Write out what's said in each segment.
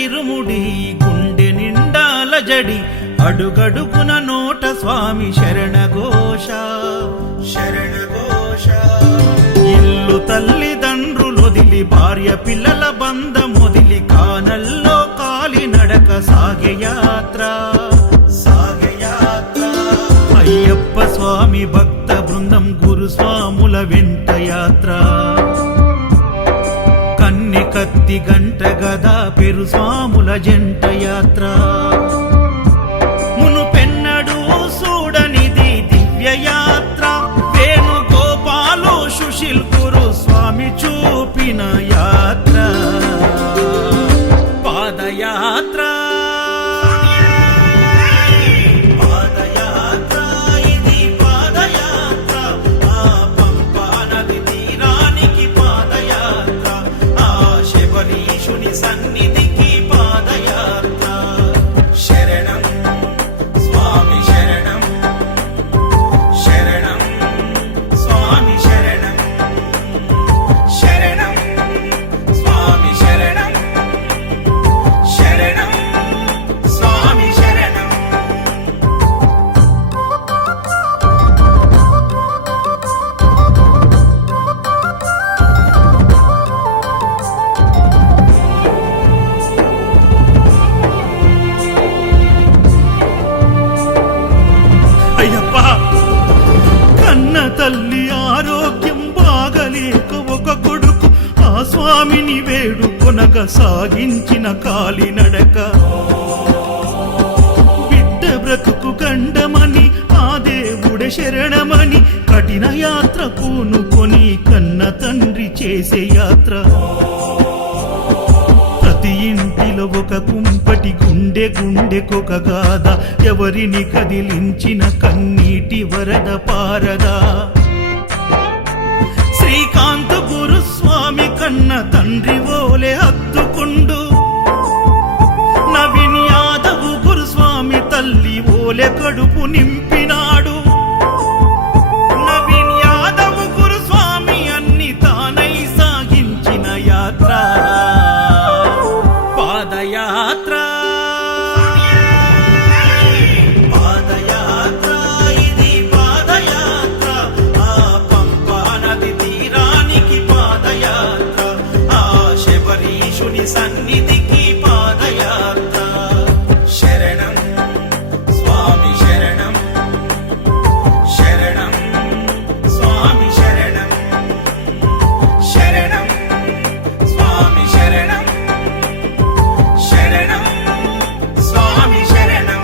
ఇరుముడి గుండె నిండాల జడి అడుగడుగున నోట స్వామి శరణఘోష శరణఘోష. ఇల్లు తల్లిదండ్రులొదిలి భార్య పిల్లల బంధమొదిలి కానల్లో కాలి నడక సాగే యాత్ర సాగే యాత్ర. అయ్యప్ప స్వామి భక్త బృందం గురుస్వాముల వెంట యాత్ర. కన్నె కత్తి గంట గదా పెరు స్వాముల జంట యాత్ర. మునుపెన్నడూ చూడనిది దివ్య యాత్ర. వేణుగోపాలు సుశీల్ గురు స్వామి చూపిన యాత్ర పాదయాత్ర. సన్నిధికి పాదయాత్ర. శరణం స్వామి శరణం శరణం స్వామి శరణం శరణం స్వామి శరణం శరణం స్వామి శరణం. అయ్యప్ప కన్న తల్లి ఆరోగ్యం బాగలేక ఒక కొడుకు ఆ స్వామిని వేడుకొనగా సాగించిన కాలినడక. బిడ్డ బ్రతుకు గండమని ఆ దేవుడే శరణమని కఠిన యాత్ర పూనుకొని కన్న తండ్రి చేసే యాత్ర. ప్రతి ఇంటిలో ఒక కుంపటి గుండె గుండెకొక గాథ. ఎవరిని కదిలించిన కన్నీటి వరద పారదా. శ్రీకాంత్ గురుస్వామి కన్న తండ్రి ఓలే హత్తుకుండు. నవీన్ యాదవ్ గురుస్వామి తల్లి ఓలే కడుపు నింపినాడు. నవీన్ యాదవ్ గురుస్వామి అన్ని తానై సాగించిన యాత్ర పాదయాత్ర. పాదయాత్ర ఇది పాదయాత్ర. ఆ పంపా నది తీరానికి పాదయాత్ర. ఆ శబరీషుని సన్నిధికి పాదయాత్ర. శరణం స్వామి శరణం శరణం స్వామి శరణం శరణం స్వామి శరణం శరణం స్వామి శరణం.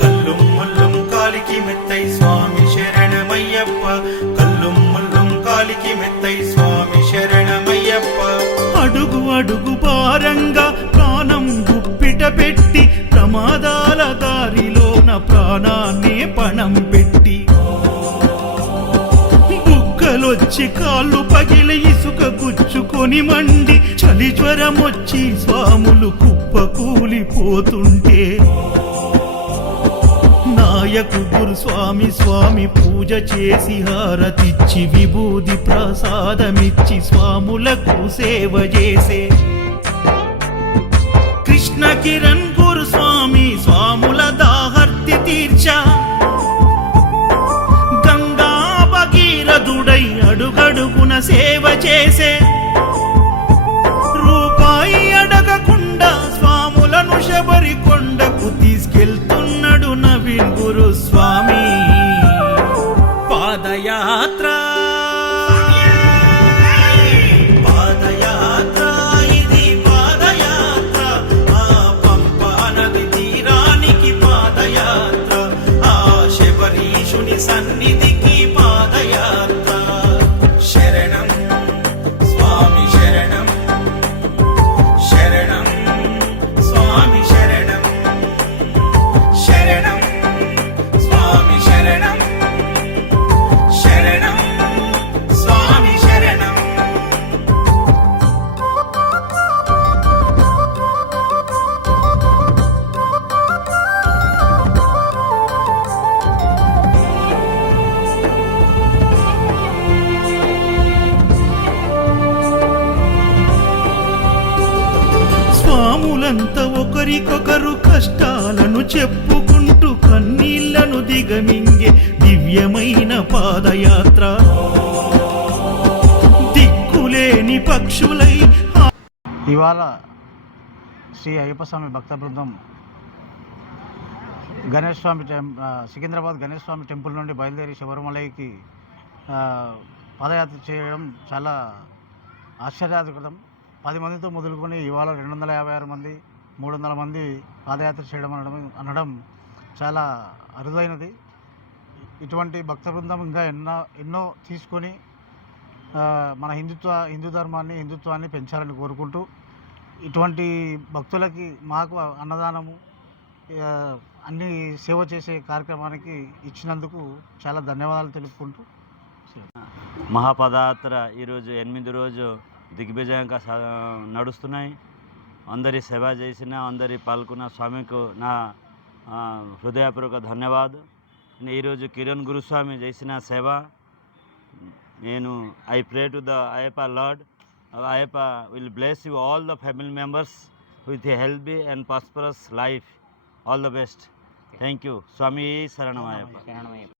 కల్లుం మల్లుం కాలికి మెత్తై స్వామి శరణమయ్యప్ప. కల్లుం మల్లుం కాలికి మెత్తై స్వామి శరణమయ్యప్ప. అడుగు అడుగు భారంగా ప్రాణం గుప్పిట పెట్టి ప్రమాదాల దారిలోన ప్రాణాన్ని పణం పెట్టి బుగ్గలొచ్చి కాళ్ళు పగిలి ఇసుక గుచ్చుకొని మండి చలి జ్వరమొచ్చి స్వాములు కుప్పకూలిపోతుంటే నాయకు గురుస్వామి స్వామి పూజ చేసి హారతిచ్చి విభూది ప్రసాదమిచ్చి స్వాములకు సేవ చేసే కృష్ణ కిరణ్ గురుస్వామి స్వాముల దాహర్తి తీర్చా. గంగా భగీరథుడై అడుగడుగున సేవ చేసే రూపాయి అడగకుండా స్వాములను శబరి కొండకు తీసుకెళ్తున్నాడు నవీన్ గురుస్వామి పాదయాత్ర. పాదయాత్ర ఇది పాదయాత్ర. ఆ పంపా నది తీరానికి పాదయాత్ర. ఆ సన్నిధికి పాదయాత్ర శరణం స్వామి భక్తులంతా ఒకరికొకరు కష్టాలను చెప్పుకుంటూ కన్నీళ్లను దిగమింగే దివ్యమైన పాదయాత్ర. దిక్కులేని పక్షులై ఇవాళ శ్రీ అయ్యప్ప స్వామి భక్త బృందం గణేష్ స్వామి సికింద్రాబాద్ గణేష్ స్వామి టెంపుల్ నుండి బయలుదేరి శబరిమలైకి పాదయాత్ర చేయడం చాలా ఆశ్చర్యాస్పదం. 10 మందితో మొదలుకొని ఇవాళ 256 మంది 300 మంది పాదయాత్ర చేయడం అనడం చాలా అరుదైనది. ఇటువంటి భక్త బృందం ఇంకా ఎన్నో తీసుకొని మన హిందూ ధర్మాన్ని హిందుత్వాన్ని పెంచాలని కోరుకుంటూ, ఇటువంటి భక్తులకి మాకు అన్నదానము అన్ని సేవ చేసే కార్యక్రమానికి ఇచ్చినందుకు చాలా ధన్యవాదాలు తెలుపుకుంటూ, మహాపదయాత్ర ఈరోజు 8వ రోజు దిగ్విజయంగా నడుస్తున్నాయి. అందరి సేవ చేసిన అందరి పాల్గొన్న స్వామికు నా హృదయపూర్వక ధన్యవాదాలు. ఈరోజు కిరణ్ గురుస్వామి చేసిన సేవ నేను I pray to the Ayyappa lord. Ayyappa will bless you all the family members with a healthy and prosperous life. All the best. Thank you. స్వామి శరణం అయ్యప్ప.